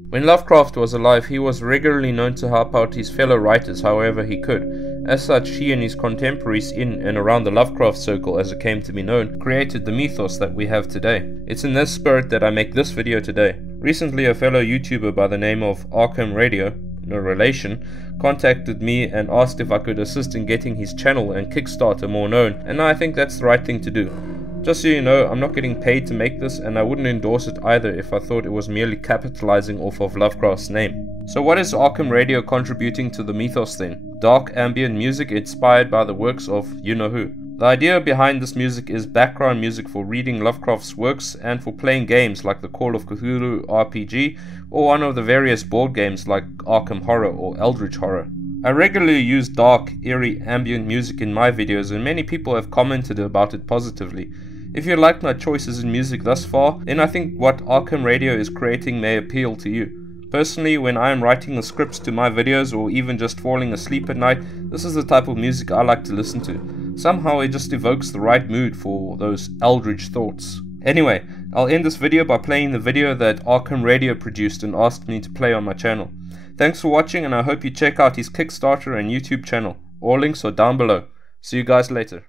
When Lovecraft was alive, he was regularly known to help out his fellow writers however he could. As such, he and his contemporaries in and around the Lovecraft circle, as it came to be known, created the mythos that we have today. It's in this spirit that I make this video today. Recently, a fellow YouTuber by the name of Arkham Radio, no relation, contacted me and asked if I could assist in getting his channel and Kickstarter more known, and I think that's the right thing to do. Just so you know, I'm not getting paid to make this, and I wouldn't endorse it either if I thought it was merely capitalizing off of Lovecraft's name. So what is Arkham Radio contributing to the mythos then? Dark ambient music inspired by the works of you-know-who. The idea behind this music is background music for reading Lovecraft's works and for playing games like the Call of Cthulhu RPG or one of the various board games like Arkham Horror or Eldritch Horror. I regularly use dark, eerie, ambient music in my videos, and many people have commented about it positively. If you like my choices in music thus far, then I think what Arkham Radio is creating may appeal to you. Personally, when I am writing the scripts to my videos or even just falling asleep at night, this is the type of music I like to listen to. Somehow it just evokes the right mood for those eldritch thoughts. Anyway, I'll end this video by playing the video that Arkham Radio produced and asked me to play on my channel. Thanks for watching, and I hope you check out his Kickstarter and YouTube channel. All links are down below. See you guys later.